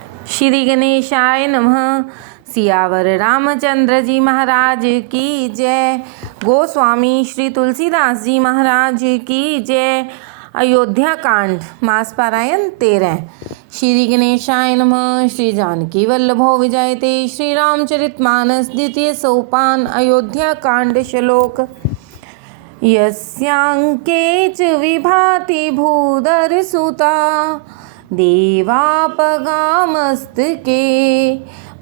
श्री गणेशाय नमः। सियावर रामचंद्र जी महाराज की जय। गोस्वामी श्री तुलसीदास जी महाराज की जय। अयोध्या कांड मास पारायण 13। श्री गणेशाय नमः। श्री जानकी वल्लभो विजयते। श्री रामचरितमानस द्वितीय सोपान। अयोध्या कांड श्लोक। यस्यांके च विभाति भूधर सुता देवापगामस्तके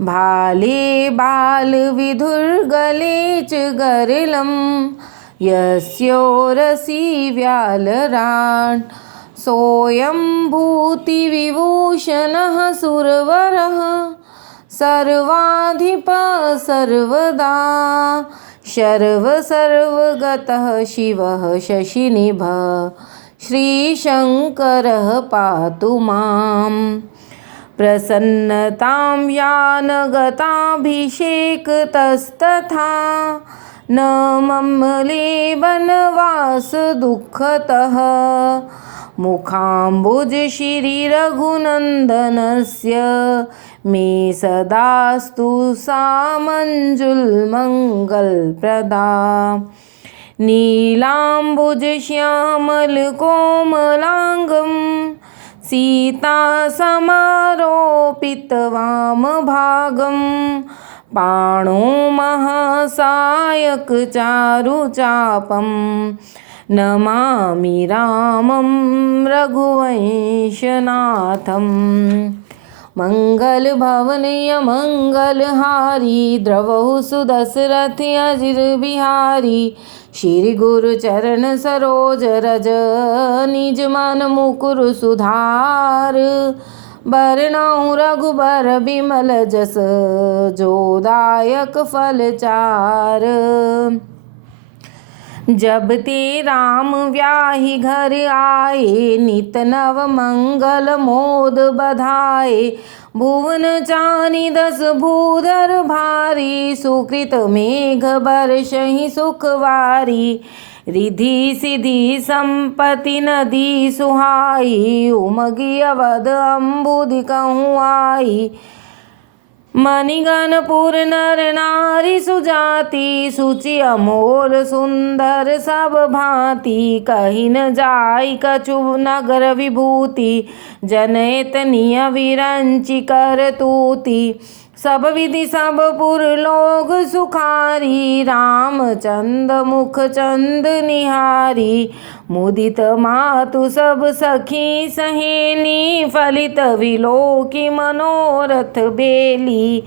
भाले बाल विधुर्गले च गरिलं यस्योरसि व्यालरान् सोऽयं भूतिविभूषणः सुरवरः सर्वाधिपः सर्वदा सर्वगतः शिवः शशिनिभः श्रीशङ्करः पातु माम्। प्रसन्नतां यानगताभिषेकतस्तथा न मम्मले वनवासदुःखतः मुखाम्बुज श्रीरघुनन्दनस्य मे सदास्तु सा मञ्जुलमङ्गलप्रदा। नीलाम्बुजश्यामलकोमलाङ्गं सीतासमारोपितवामभागं पाणो महासायकचारुचापं नमामि रामं रघुवंशनाथम्। मंगलभवनीय मंगलहारी द्रवहु सुदशरथ अजिर बिहारी श्री गुरु चरण सरोज रज निज मन मुकुर सुधार बरनउँ रघुबर बिमल जस जोदायक फलचार। जब ते राम व्याहि घर आए नित नव मंगल मोद बधाए भुवन चानि दस भूधर भारी सुकृत मेघ बरषहि सुखवारी रिधि सिद्धि संपत्ति नदी सुहाई उमगी अवध अम्बुधि कहूँ आई मणिगणपुर नर नारी सुजाति सुचि अमोल सुंदर सब भांति कहीं न जाई कछु नगर विभूति जनैत निय विरंचि कर तूति सब विधि सब पुर लोग सुखारी रामचंद मुख चंद निहारी मुदित मातु सब सखी सहेली फलित विलोकी मनोरथ बेली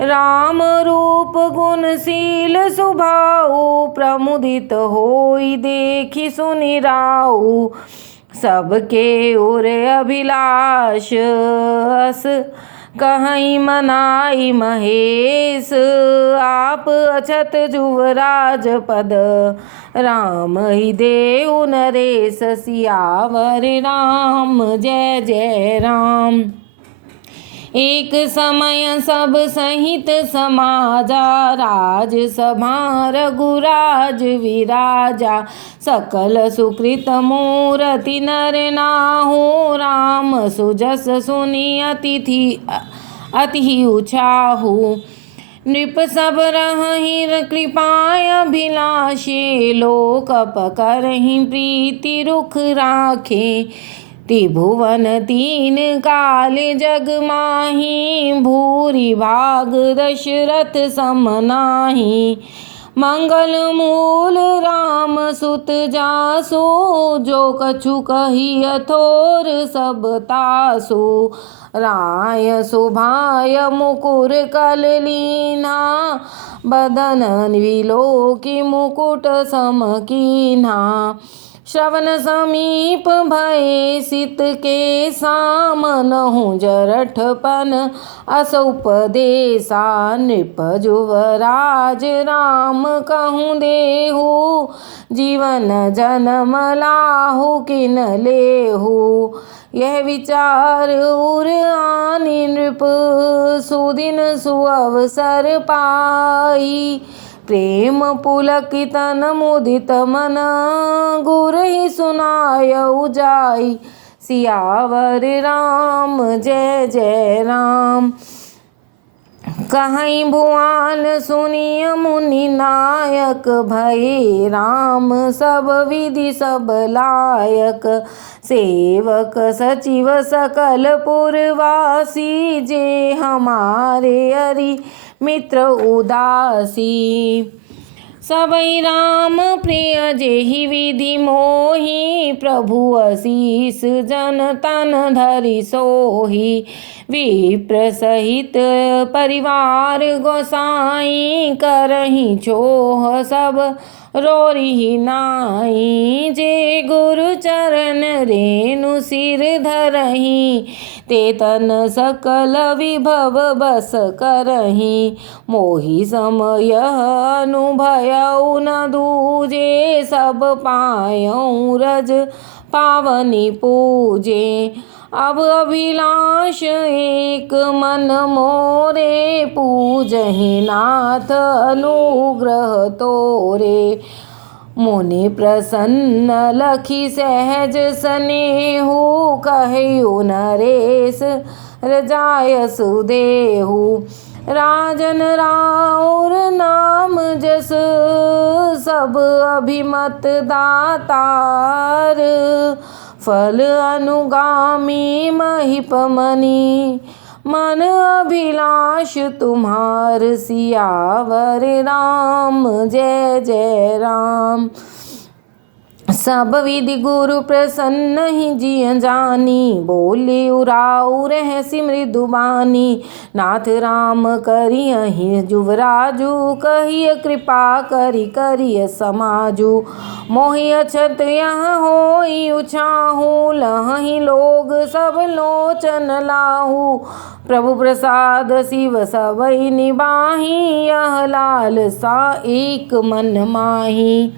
राम रूप गुणशील सुभाऊ प्रमुदित होई देखि सुनि राऊ सबके उर अभिलाष अस कहीं मनाई महेश आप अछत जुवराज पद राम ही देउ नरेश सियावर राम जय जय राम। एक समय सब सहित समाजा राजसभा रघुराज विराजा सकल सुकृत मूरति नर नाहु राम सुजस सुनि अति उछाहु नृप सब रहहि कृपाय अभिलाषे लोक पकरहि प्रीति रुख राखे त्रिभुवन तीन काल जग माही भूरि भाग दशरथ सम नाही मंगल मूल राम सुत जासु जो कछु कही अथोर सब तासु राय सुभाय मुकुर कल लीना बदन विलोकी मुकुट सम कीन्हा श्रवण समीप भय सित के सामनहु जरठपन असुपदेशा नृप जुवराज राम कहूँ देहु जीवन जन्म लाहु किन लेहु यह विचार उर आनि नृप सुदिन सुअवसर पाई प्रेम पुलकितन मुदित मन गुरहि सुनाय उजाई सियावर राम जय जय राम। कहीं भुआन सुनिय मुनि नायक, भये राम सब विधि सब लायक। सेवक सचिव सकल पुरवासी, जे हमारे हरि मित्र उदासी। सबई राम प्रिय जेहि विधि मोहि, प्रभु असीस जन तन धरि सोहि। विप्र सहित परिवार गोसाई, करहि छोह सब रोरिहि नाई। जे गुरु चरण रेणु सिर धरहि, ते तन सकल विभव बस करहि। मोहि समय अनुभयउ न दूजे, सब पायउ रज पावनी पूजे। अब अभिलाष एक मन मोरे, पूजहि नाथ अनुग्रह तोरे। मुनि प्रसन्न लखि सहज स्नेहु, कहु नरेश रजाय सुदेहु। राजन राउर नाम जस, सब अभिमत दातार। फल अनुगामी महिप मनि, मन अभिलाष तुम्हार। सियावर राम जय जय राम। सब विधि गुरु प्रसन्न ही जिय जानी, बोले उराऊ रहसि मृदु बानी। नाथ राम करियहि जुवराजु, कहिय कृपा करि करिय समाजु। मोहि अछत यह होई उछाहु, लहहि लोग सब लोचन लाहू। प्रभु प्रसाद शिव सबई निबाही, यह लालसा एक मन माही।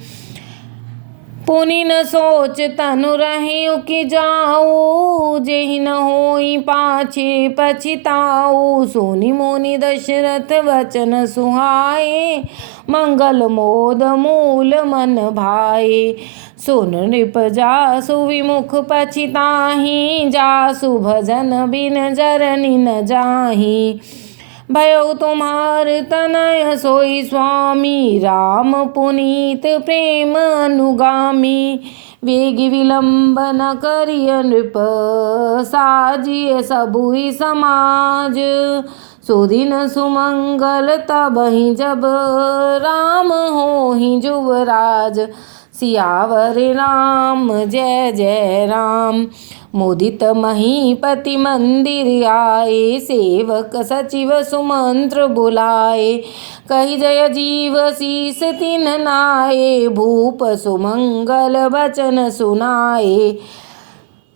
पुनि न सोच तनु रहे उकि जाऊ, जेहि न होई पाछे पछिताऊ। सुनि मुनि दशरथ वचन सुहाए, मंगल मोद मूल मन भाए। सुन नृप जासु विमुख पछिताहि, जासु भजन बिन जरनि न जाहि। भयो तुम्हार तनय सोई स्वामी, राम पुनीत प्रेम अनुगामी। वेगी विलंब न करिय नृप, साजिय सबुहि समाज। सुदिन सुमंगल तबहि जब, राम होहि जुवराज। सियावर राम जय जय राम। मुदित महीपति मंदिर आए, सेवक सचिव सुमंत्र बुलाए। कहि जय जीव शीस तिन नाए, भूप सुमंगल वचन सुनाए।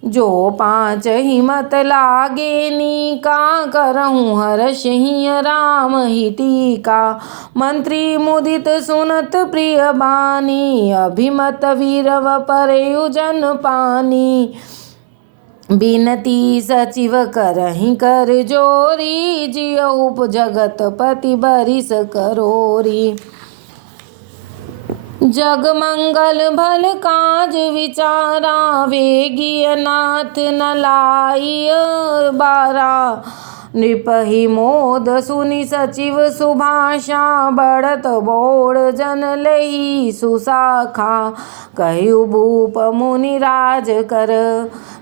जो पाँच हिमत लागे नीका, करहूँ हर्ष हिय राम ही टीका। मंत्री मुदित सुनत प्रिय बानी, अभिमत वीरव परयु जन पानी। बिनती सचिव करहि कर जोरी, जियउ जगतपति बरिस करोरी। जग मंगल भल काज विचारा, वेगिय नाथ न लाइय बारा। नृपहि मोद सुनि सचिव सुभाषा, बढ़त बोड़ जन लही सुशाखा। कहु भूप मुनि राज कर,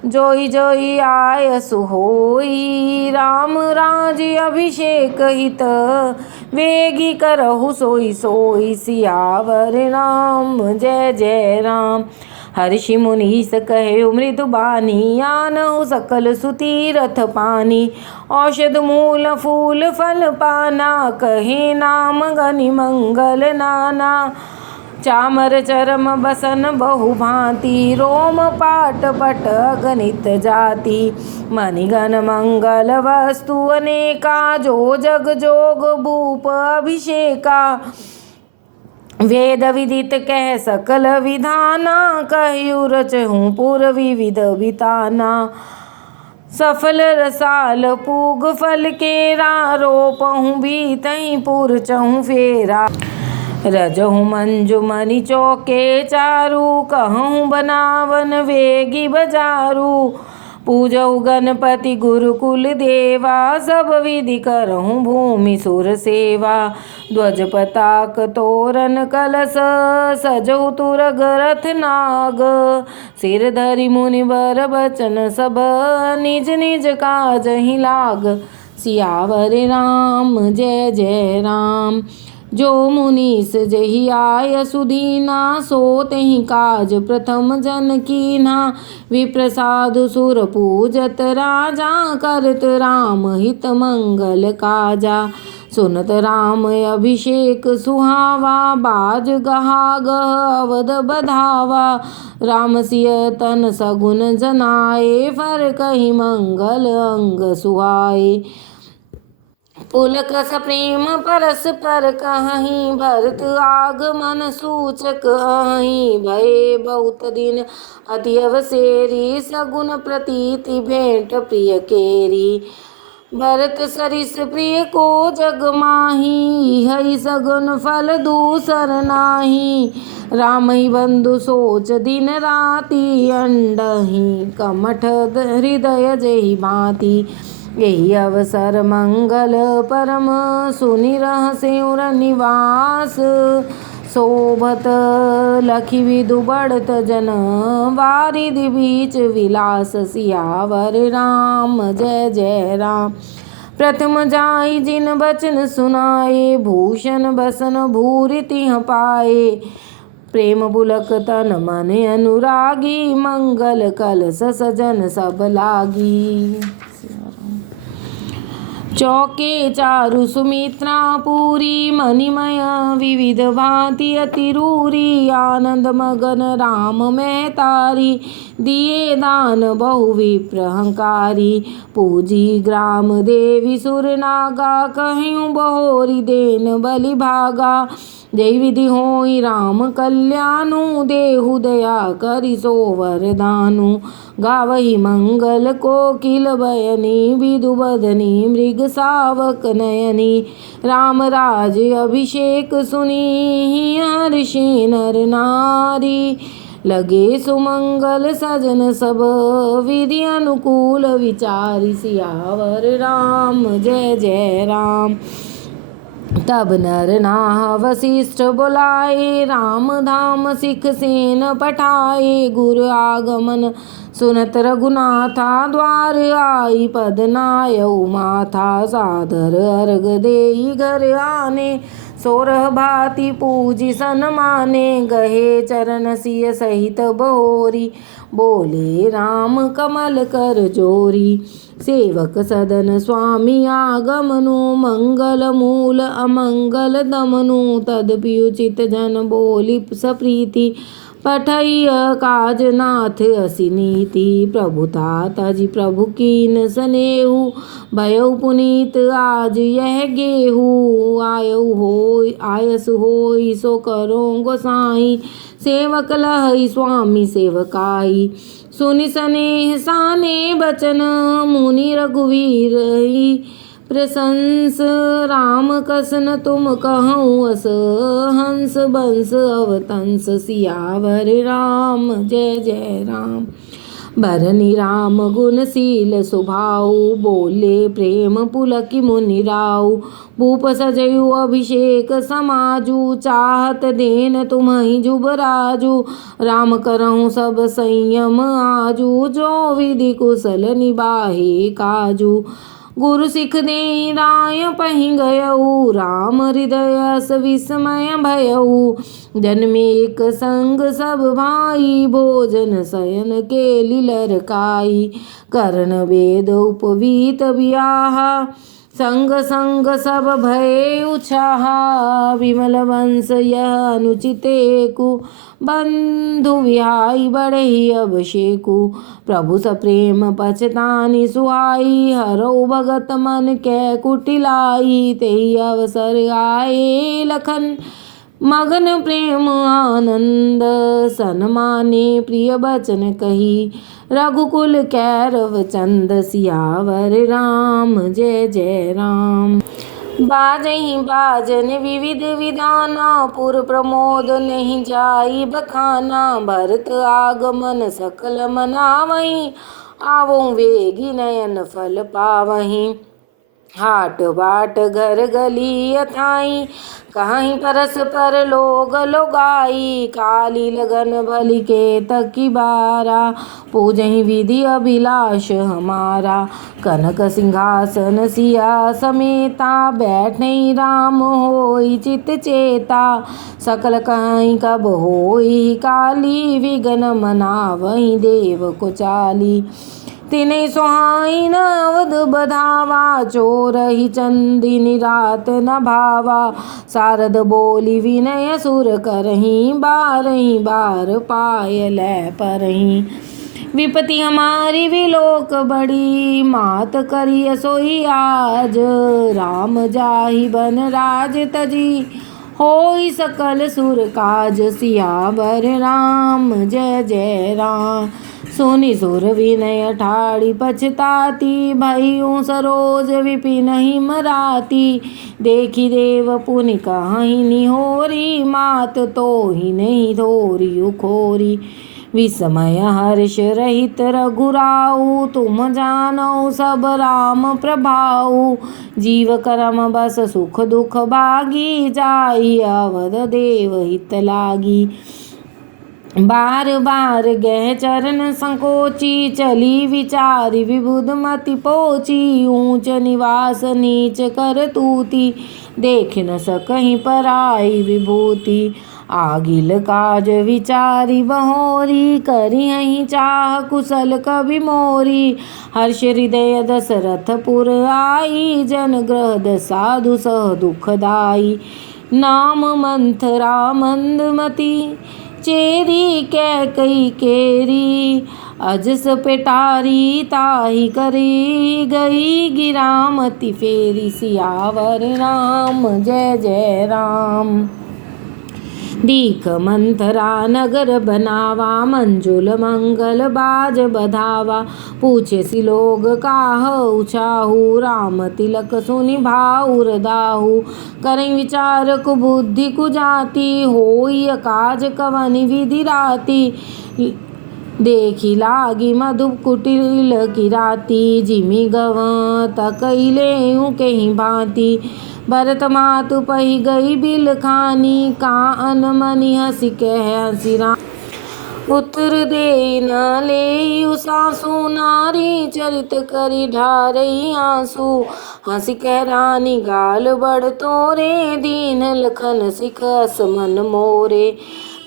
जोई जोई आय सुहोई। राम राज्य अभिषेक हित, वेगी करहु सोई सोई। सियावर राम जय जय राम। हर्षि मुनीस कहु मृदु बानी, आनहु सकल सुतीरथ पानी। औषध मूल फूल फल पाना, कहे नाम गनि मंगल नाना। चामर चरम बसन बहु भांति, रोम पाट पट अगणित जाति। मणिगण मंगल वस्तु अनेका, जो जग जोग भूप अभिषेका। वेद विदित कह सकल विधाना, कहु रचहूँ पुर विविध बिताना। सफल रसाल पूग फल केरा, रोपहूँ बीतहि पुर चहूँ फेरा। रजहूँ मंजु मणि चौके चारु, कहूँ बनावन वेगी बजारू। पूजऊ गणपति गुरुकुल देवा, सब विधि करहूँ भूमि सुर सेवा। ध्वज पताक तोरण कलश, सजऊ तुरग रथ नाग। सिर धरि मुनि बर बचन सब, निज निज काज ही लाग। सियावर राम जय जय राम। जो मुनीस जहि आय सुदीना, सो तेहि काज प्रथम जन कीन्हा। विप्रसाद सुर पूजत राजा, करत राम हित मंगल काजा। सुनत राम अभिषेक सुहावा, बाज गहा गह अवध बधावा। राम सिय तन सगुन जनाए, फर कहि मंगल अंग सुहाए। पुलक प्रेम परस्पर कहीं, भरत आगमन सूचक अहीं। भये बहुत दिन अति अवसेरी, सगुन प्रतीति भेंट प्रिय केरी। भरत सरिस प्रिय को जग माही, हई सगुन फल दूसर नाही। राम ही बंधु सोच दिन राति, अंडहि कमठ हृदय जेहि भांति। यही अवसर मंगल परम, सुनि रहसे उर निवास। शोभत लखी विदु बढ़त जन, वारिधि बीच विलास। सियावर राम जय जय राम। प्रथम जाई जिन बचन सुनाए, भूषण बसन भूरि तिह पाए। प्रेम पुलक तन मन अनुरागी, मंगल कलश सजन सब लागी। चौके चारु सुमित्रा पूरी, मणिमय विविध भांति अति रूरी। आनंद मगन राम में तारी, दिए दान बहु विप्रहंकारी। पूजी ग्राम देवी सुर नागा, कहीं बहोरी देन बलि भागा। जय विधि होई राम कल्याणु, देहु दया करि सो वरदानु। गावहि मंगल कोकिल बयनी, विदु बदनी मृग सावक नयनी। राम राज अभिषेक सुनी, हर्षि नर नारी। लगे सुमंगल सजन सब, विधि अनुकूल विचारी। सियावर राम जय जय राम। तब नर नाह वशिष्ठ बुलाए, राम धाम सिख सेन पठाए। गुर आगमन सुनत रघुनाथा, द्वार आई पद नायउ माथा। सादर अर्घ देई घर आने, सोरह भांति पूजी सन्माने। गहे चरण सिय सहित बहोरी, बोले राम कमल कर जोरी। सेवक सदन स्वामी आगमनु, मंगल मूल अमंगल दमनु। तदपि उचित जन बोली सप्रीति, पठैय काज नाथ असी नीति। प्रभुता तजि प्रभु कीन सनेहु, भयउ पुनीत आज यह गेहू। आयस होई सो करो गोसाई, सेवक लहई स्वामी सेवकाई। सुनि सनेह साने बचन, मुनि रघुवीर प्रशंस। राम कसन तुम कहूँ अस, हंस बंस अवतंस। सियावर राम जय जय राम। भरनि राम गुणशील सुभाऊ, बोले प्रेम पुलकि मुनि राऊ। भूप सजयु अभिषेक समाजू, चाहत देन तुम्हि जुबराजू। राम करहु सब संयम आजू, जो विधि कुशल निबाहे काजू। गुरु सिख दे राय पहि गयऊ, राम हृदय विस्मय भयऊ। जन्मे एक संग सब भाई, भोजन शयन केली लरकाई। करण वेद उपवीत बियाहा, संग संग सब भये उछाहा। विमल वंश यह अनुचितेकु, बंधु विहाई बढ़ई अभिषेकु। प्रभु सप्रेम पछतानि सुहाई, हरौ भगत मन कै कुटिलाई। तेहि अवसर आए लखन, मगन प्रेम आनंद। सन्माने प्रिय बचन कही, रघुकुल कैरव चंद। सियावर राम जय जय राम। बाजहि बाजन विविध विधाना, पुर प्रमोद नहीं जाई बखाना। भरत आगमन सकल मनावई, आवो वेगी नयन फल पावहीं। हाट बाट घर गली अथाई, कहीं परस पर लोग लोगाई। काली लगन भली के तकी बारा, पूजहि विधि अभिलाष हमारा। कनक सिंहासन सिया समेता, बैठे राम होई चित चेता। सकल कहीं कब होई काली, विघ्न मनावहीं देव को चाली। तिने सुहाइन अवध बधावा, चोरहि चंदिनी रात न भावा। शारद बोली विनय सुर करहीं, बारहीं बार पाय लै परहीं। विपति हमारी विलोक बड़ी, मात करिय सोई आज। राम जाहि बन राज तजी, होई सकल सुर काज। सियावर राम जय जय राम। सुनि सुर विनय ठाड़ी पछताती, भइउ सरोज विपिनहि मराती। देखी देव पुनि कहीं निहोरी, मात तोहि नहीं धोरी उखोरी। विस्मय हर्ष रहित रघुराऊ, तुम जानऊ सब राम प्रभाऊ। जीव करम बस सुख दुख भागी, जाई अवध देव हित लागी। बार बार गह चरण संकोची, चली विचारी विबुध मति पोची। ऊंच निवास नीच कर तूती, देख न सकहीं पराई विभूति। आगिल काज विचारी बहोरी, करिहहीं चाह कुशल कवि मोरी। हर्ष हृदय दशरथपुर आई, जन ग्रह साधु सह दुखदाई। नाम मंथरा मंदमती, चेरी कैकई केरी। अजस पेटारी ताहि करी, गई गिरामति फेरी। सियावर राम जय जय राम। दीख मंथरा नगर बनावा, मंजुल मंगल बाज बधावा। पूछे सी लोग काहू चाहू, राम तिलक सुनि भाउर दाहू। करें विचार कुबुद्धि कुजाति, होई काज कवनि विधि राति। देखी लागी मधु कुटिल की राती, जिमि गव तकैले कहीं भांति। भरत मातु पही गई बिल खानी, कान मनि हंसी कह हंसी राम। उत्तर दे न लेउ सासु, नारी चरित करि ढारई आंसू। हंसी कह रानी गाल बड़ तोरे, दीन लखन सिख अस मन मोरे।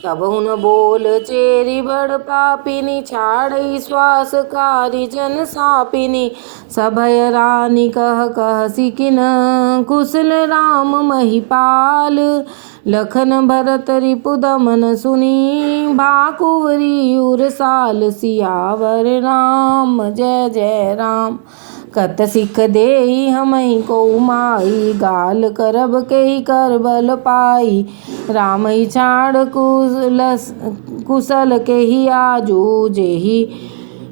तबहु न बोल चेरी बड़ पापिनी, छाड़ई श्वास कारी जन सापिनी। सभय रानी कह कह सिकिन, कुशल राम महिपाल। लखन भरत रिपु दमन सुनी, भाकुवरी उरसाल। सियावर राम जय जय राम। कत सिख देहि हमहि को माई, गाल करब केहि कर बल पाई। राम ही छाड़ कुशल केहि आजू, जेहि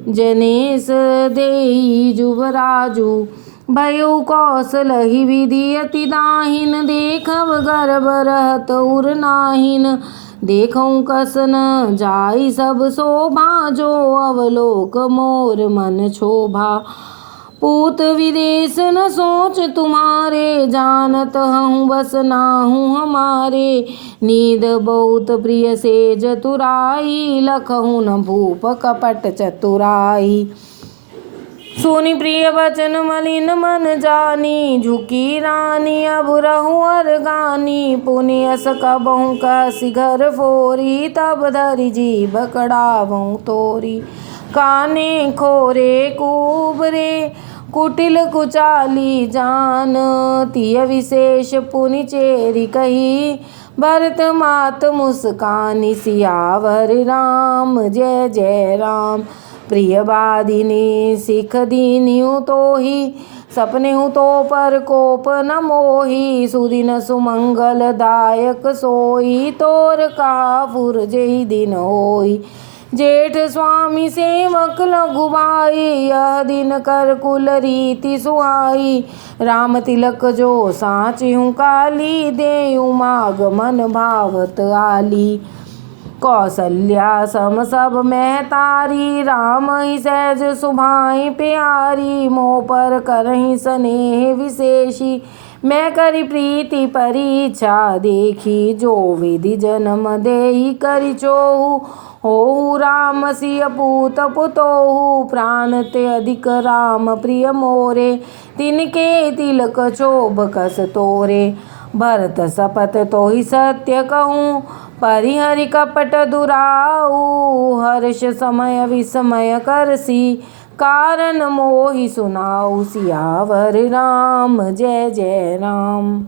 जनेस देहि जुबराजू। भयउ कौशलहि विधि अति दाहिन, देखब गर्भ रहत उर नाहिन। देखऊँ कस न जाई सब शोभा, जो अवलोक मोर मन क्षोभा। पूत विदेश न सोच तुम्हारे, जानत हूँ बस नाहूँ हमारे। नींद बहुत प्रिय से जतुराई, लखहु न भूप कपट चतुराई। सुनि प्रिय वचन मलिन मन जानी, झुकी रानी अब रहु अरगानी। पुनि अस कबहु कसी घर फोरी, तब धरि जीभ कड़ावहु तोरी। काने खोरे कुबरे कुटिल कुचाली जान, तिय विशेष पुनि चेरी कही। भरत मात मुस्कानी। सियावर राम जय जय राम। प्रिय बादिनी सिख दीन्यु तोहि, सपनेहु तो पर कोप न मोहि। सुदिन सुमंगल दायक सोई, तोर काफुर जेहि दिन होई। जेठ स्वामी सेवक लघु भाई, यह दिन कर कुल रीति सुहाई। राम तिलक जो साचिहु काली, देउ माग मन भावत आली। कौसल्या सम सब मैं तारी, राम ही सहज सुभाई प्यारी। मोह पर करहि स्नेह विशेषी, मैं करी प्रीति परीक्षा देखी। जो विधि जन्म देहि करि चोहु, होहु राम सिय पूत पुतोहु। प्राण ते अधिक राम प्रिय मोरे, तिनके तिलक शोभ कस तोरे। भरत सपथ तोहि सत्य कहूँ, परिहरि कपट दुराऊ। हर्ष समय विस्मय करसी, कारण मोहि सुनाऊ। सियावर राम जय जय राम।